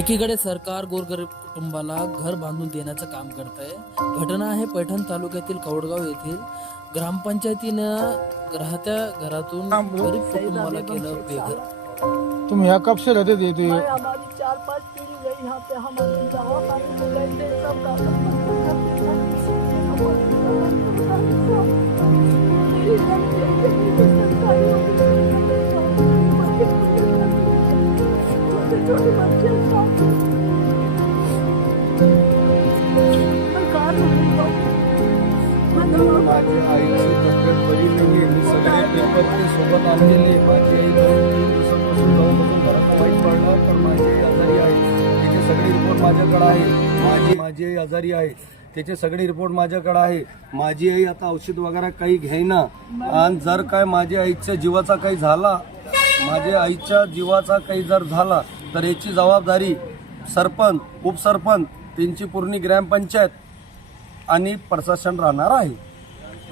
एकीकडे सरकार गोरगरीब कुटुंबाला घर बांधून देण्याचं काम करत आहे घटना आहे पैठण तालुक्यातील कवडगाव येथील ग्रामपंचायतीनं राहत्या घरातून गरीब कुटुंबाला केलं बेघर तुम यहाँ कब से रहते थे तो ये भाई हमारी चार पांच पीढ़ी गई यहाँ पे हमारे दवा पानी में गए थे सब माझे आईची तब्येत बरी नाही मी सगळे पेपर ते सोबत आणलेले माझी आई दोन तीन दिवसापासून जाऊन घरात वाईट पडला तर माझी आजारी आहे. त्याचे सगळे रिपोर्ट माझ्याकडे आहे. माझी माझी आई आजारी आहे. त्याचे सगळे रिपोर्ट माझ्याकडे आहे. माझी आई आता औषध वगैरे काही घेईना. आणि जर काय माझ्या आईच्या जीवाचा काही झाला माझ्या आईच्या जीवाचा काही जर झाला तर याची जबाबदारी सरपंच उपसरपंच त्यांची पूर्ण ग्रामपंचायत आणि प्रशासन राहणार आहे.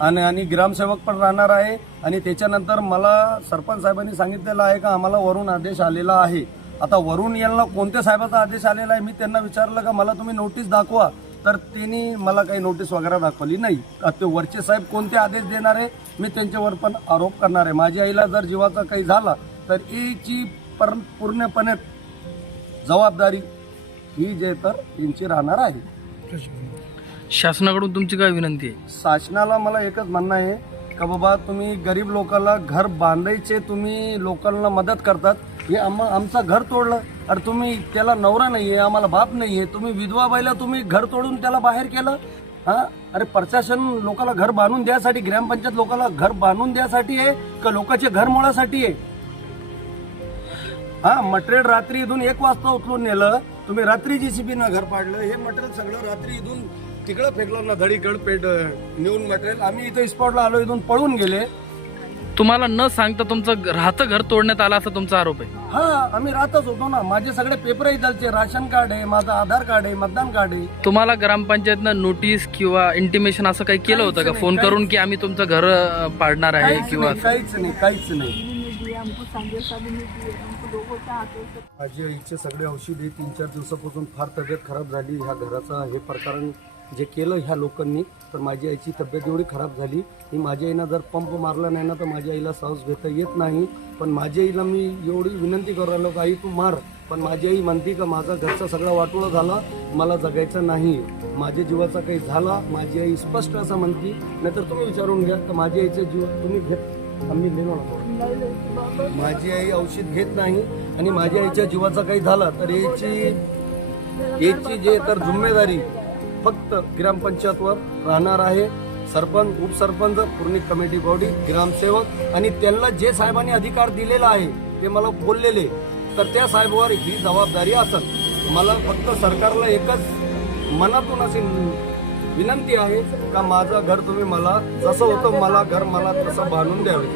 आणि आणि ग्रामसेवक पण राहणार आहे. आणि त्याच्यानंतर मला सरपंच साहेबांनी सांगितलेलं आहे का आम्हाला वरून आदेश आलेला आहे. आता वरून यांना कोणत्या साहेबाचा आदेश आलेला आहे मी त्यांना विचारलं का मला तुम्ही नोटीस दाखवा. तर त्यांनी मला काही नोटीस वगैरे दाखवली नाही. ते वरचे साहेब कोणते आदेश देणार आहे मी त्यांच्यावर पण आरोप करणार आहे. माझ्या आईला जर जीवाचा काही झाला तर याची पर पूर्णपणे जबाबदारी ही जे तर यांची राहणार आहे. शासनाकडून तुमची काय विनंती आहे? शासनाला मला एकच म्हणणं आहे का बाबा तुम्ही गरीब लोकांना घर बांधायचे तुम्ही लोकांना मदत करतात. हे आम आमचं घर तोडलं अरे तुम्ही त्याला नवरा नाही आहे आम्हाला बाप नाही आहे तुम्ही विधवा बाईला तुम्ही घर तोडून त्याला बाहेर केलं. हा? अरे प्रशासन लोकांना घर बांधून द्यासाठी ग्रामपंचायत लोकांना घर बांधून द्यासाठी आहे का लोकांचे घर मोळासाठी आहे? हा मटेरियल रात्री इथून एक वाजता उचलून नेलं तुम्ही रात्री जी ना घर पाडलं हे मटेरियल सगळं रात्री इथून तिकडं फेकलं ना धडीकड पेट नेऊन मटेरियल आम्ही इथं स्पॉटला आलो इथून पळून गेले. तुम्हाला न सांगता तुमचं राहतं घर तोडण्यात आलं असं तुमचा आरोप आहे? हा आम्ही राहतच होतो ना. माझे सगळे पेपर इथलचे राशन कार्ड आहे माझं आधार कार्ड आहे मतदान कार्ड आहे. तुम्हाला ग्रामपंचायतनं नोटीस किंवा इंटिमेशन असं काही केलं होतं का? फोन करून की आम्ही तुमचं घर अं, पाडणार आहे काहीच किंवा नाही, काहीच नाही काहीच नाही. माझी आईचे सगळे औषध तीन चार दिवसापासून फार तब्येत खराब झाली. ह्या घराचा हे प्रकरण जे केलं ह्या लोकांनी तर माझी आईची तब्येत एवढी खराब झाली की माझ्या आईनं जर पंप मारला नाही ना तर माझ्या आईला साऊस घेता येत नाही. पण माझ्या आईला मी एवढी विनंती करू राहिलो का आई तू मार. पण माझी आई म्हणते का माझा घरचा सगळा वाटोळा झाला मला जगायचं नाही. माझ्या जीवाचा काही झाला माझी आई स्पष्ट असं म्हणते. नाहीतर तुम्ही विचारून घ्या तर माझ्या आईचे जीव तुम्ही घेत आम्ही लिहिलो ना माझी आई औषध घेत नाही आणि माझ्या आईच्या जीवाचा काही झाला तर याची याची जे तर जिम्मेदारी फक्त ग्रामपंचायतवर राहणार आहे. सरपंच उपसरपंच पूर्ण कमिटी बॉडी ग्रामसेवक आणि त्यांना जे साहेबांनी अधिकार दिलेला आहे ते मला बोललेले. तर त्या साहेबावर ही जबाबदारी असत मला फक्त सरकारला एकच मनातून अशी विनंती आहे का माझं घर तुम्ही मला जसं होतं मला घर मला तसं बांधून द्यावे.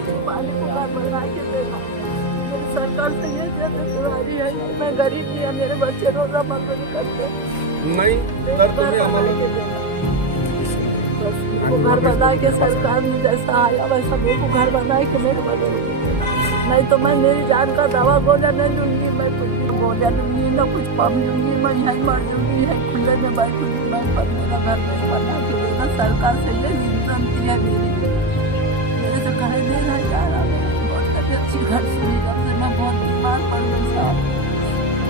सरकार से ये गुजारी है मैं गरीब ही है मेरे बच्चे रोजा मजदूरी करते. हैं। नाही तर को घर बना के सरकार ने जैसा आया, वैसा मेरे को घर बना के मेरे बच्चे नहीं तो मैं मेरी जान का दवा गोला नहीं लूँगी मैं कुछ भी गोला लूँगी ना कुछ पम लूँगी मैं यहीं मर लूँगी है खुले में बैठूँगी, मैं पर मेरा घर नहीं बना के देना सरकार से ये विनती है